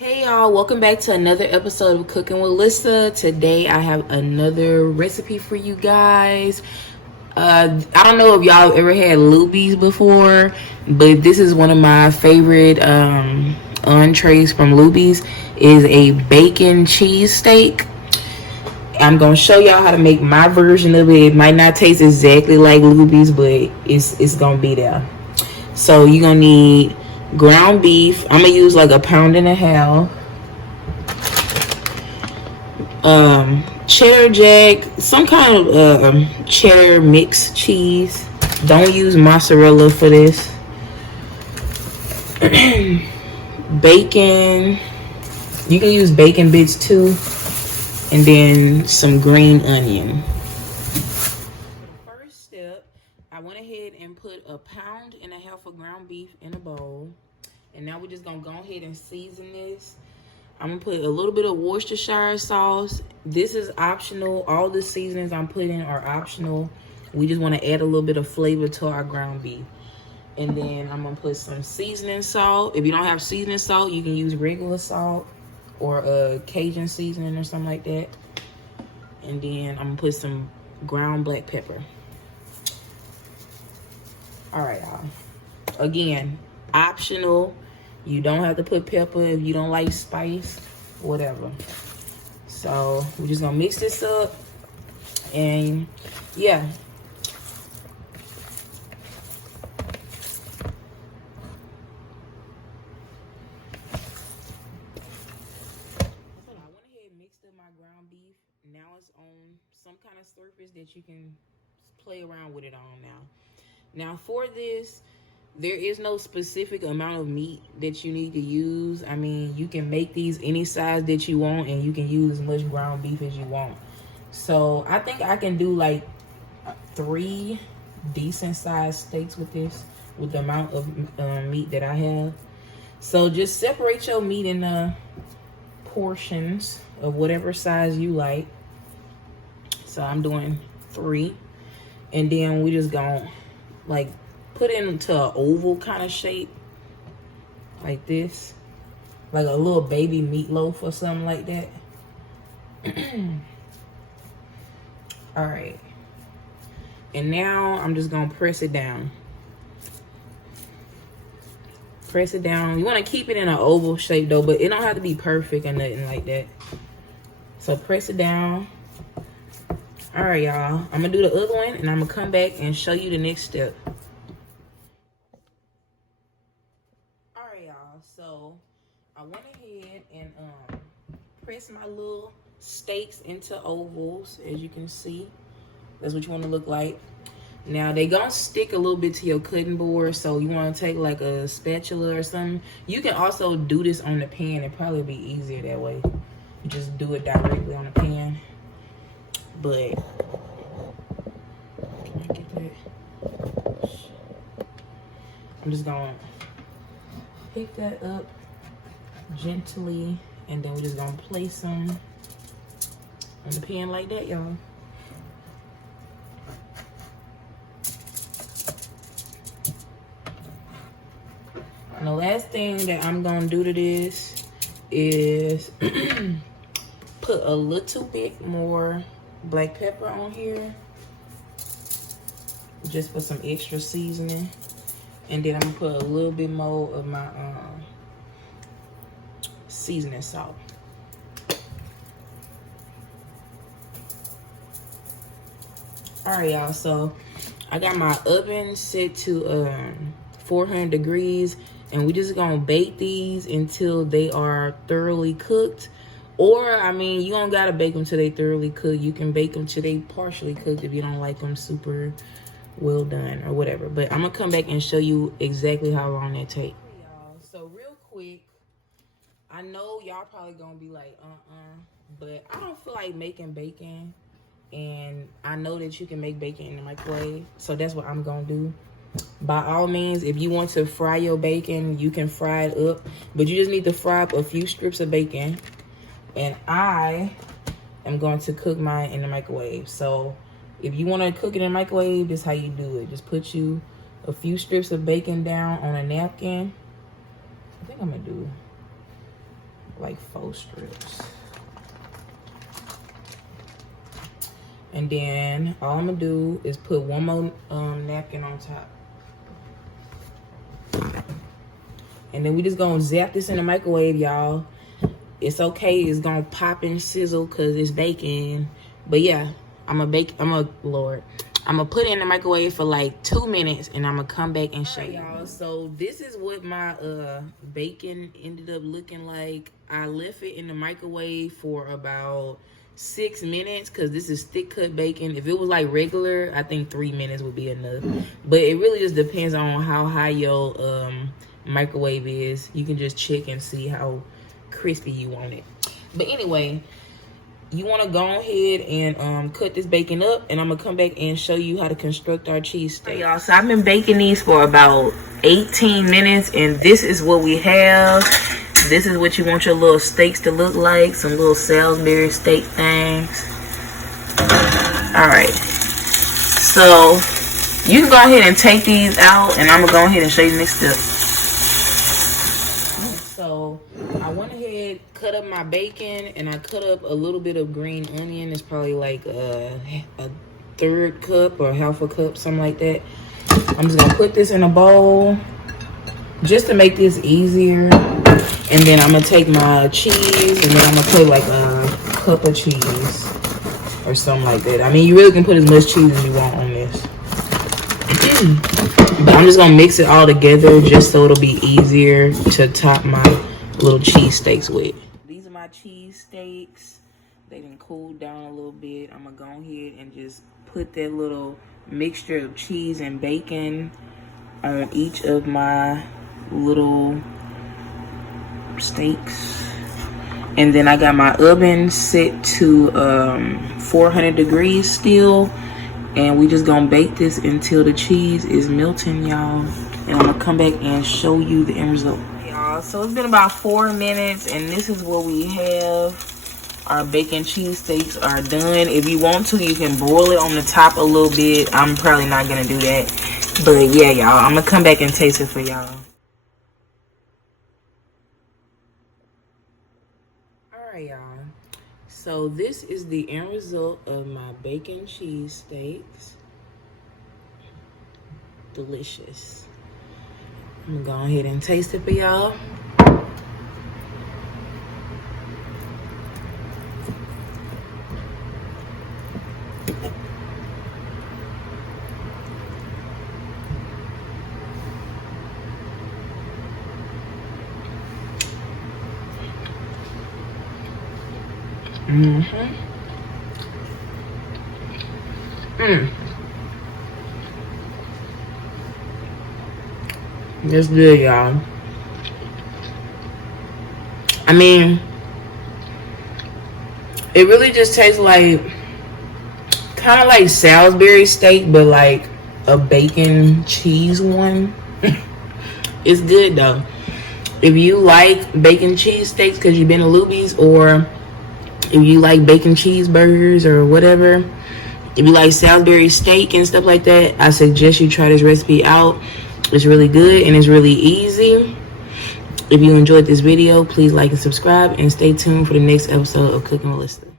Hey y'all, welcome back to another episode of Cooking with Lyssa. Today I have another recipe for you guys. I don't know if y'all ever had Luby's before, but this is one of my favorite entrees from Luby's. Is a bacon cheese steak. I'm gonna show y'all how to make my version of it. It might not taste exactly like Luby's, but it's gonna be there. So you're gonna need ground beef. I'm gonna use like a pound and a half. Cheddar jack, some kind of cheddar mixed cheese. Don't use mozzarella for this. Bacon. You can use bacon bits too. And then some green onion. First step, I went ahead and put a pound and a half of ground beef in a bowl. And now we're just gonna go ahead and season this. I'm gonna put a little bit of Worcestershire sauce. This is optional. All the seasonings I'm putting are optional. We just want to add a little bit of flavor to our ground beef. And then I'm gonna put some seasoning salt. If you don't have seasoning salt, you can use regular salt or Cajun seasoning or something like that. And then I'm gonna put some ground black pepper. All right, y'all. Again, optional. You don't have to put pepper if you don't like spice, whatever. So we're just gonna mix this up, and yeah. I went ahead and mixed up my ground beef. Now it's on some kind of surface that you can play around with it on now. Now for this, there is no specific amount of meat that you need to use. I mean, you can make these any size that you want, and you can use as much ground beef as you want. So I think I can do like 3 decent sized steaks with this, with the amount of meat that I have. So just separate your meat in portions of whatever size you like. So I'm doing 3, and then we just gonna like put it into an oval kind of shape, like this, like a little baby meatloaf or something like that. All right, and now I'm just gonna press it down. Press it down. You want to keep it in an oval shape though, but it don't have to be perfect or nothing like that. So press it down. All right, y'all. I'm gonna do the other one, and I'm gonna come back and show you the next step. So I went ahead and pressed my little steaks into ovals. As you can see, that's what you want to look like. Now they gonna stick a little bit to your cutting board, so you want to take like a spatula or something. You can also do this on the pan. It'd probably be easier that way. You just do it directly on the pan. But can I get that? I'm just gonna pick that up gently, and then we're just gonna place them on the pan like that, y'all. And the last thing that I'm gonna do to this is put a little bit more black pepper on here, just for some extra seasoning. And then I'm gonna put a little bit more of my seasoning salt. All right, y'all. So I got my oven set to 400 degrees, and we just gonna bake these until they are thoroughly cooked. Or I mean, you don't gotta bake them till they thoroughly cooked. You can bake them till they partially cooked if you don't like them super well done or whatever. But I'm gonna come back and show you exactly how long that takes. Y'all, so real quick, I know y'all probably gonna be like but I don't feel like making bacon, and I know that you can make bacon in the microwave, so that's what I'm gonna do. By all means, if you want to fry your bacon, you can fry it up, but you just need to fry up a few strips of bacon. And I am going to cook mine in the microwave. So if you want to cook it in the microwave, this is how you do it. Just put you a few strips of bacon down on a napkin. I think I'm gonna do like 4 strips. And then all I'm gonna do is put one more napkin on top. And then we just gonna zap this in the microwave, y'all. It's okay, it's gonna pop and sizzle because it's bacon. But yeah, I'm gonna put it in the microwave for like 2 minutes and I'm gonna come back and show y'all. So this is what my bacon ended up looking like. I left it in the microwave for about 6 minutes because this is thick cut bacon. If it was like regular, I think 3 minutes would be enough. But it really just depends on how high your microwave is. You can just check and see how crispy you want it. But anyway, you want to go ahead and cut this bacon up, and I'm gonna come back and show you how to construct our cheese steak. Y'all, so I've been baking these for about 18 minutes, and this is what we have. This is what you want your little steaks to look like. Some little Salisbury steak things. Alright. So, you can go ahead and take these out, and I'm going to go ahead and show you the next step. So, I went ahead, cut up my bacon, and I cut up a little bit of green onion. It's probably like a 1/3 cup or 1/2 cup, something like that. I'm just going to put this in a bowl just to make this easier. And then I'm going to take my cheese, and then I'm going to put like a cup of cheese or something like that. I mean, you really can put as much cheese as you want on this. But I'm just going to mix it all together just so it'll be easier to top my little cheese steaks with. These are my cheese steaks. They done cooled down a little bit. I'm going to go ahead and just put that little mixture of cheese and bacon on each of my little steaks. And then I got my oven set to 400 degrees still, and we just gonna bake this until the cheese is melting, y'all. And I'm gonna come back and show you the end result, y'all. So it's been about 4 minutes, and this is what we have. Our bacon cheese steaks are done. If you want to, you can broil it on the top a little bit. I'm probably not gonna do that, but yeah, y'all, I'm gonna come back and taste it for y'all. Alright, y'all, so this is the end result of my bacon cheese steaks. Delicious. I'm gonna go ahead and taste it for y'all. It's good, y'all. I mean, it really just tastes like kind of like Salisbury steak, but like a bacon cheese one. It's good though. If you like bacon cheese steaks because you've been to Luby's, or if you like bacon cheeseburgers or whatever, if you like Salisbury steak and stuff like that, I suggest you try this recipe out. It's really good and it's really easy. If you enjoyed this video, please like and subscribe, and stay tuned for the next episode of Cooking with Lyssa.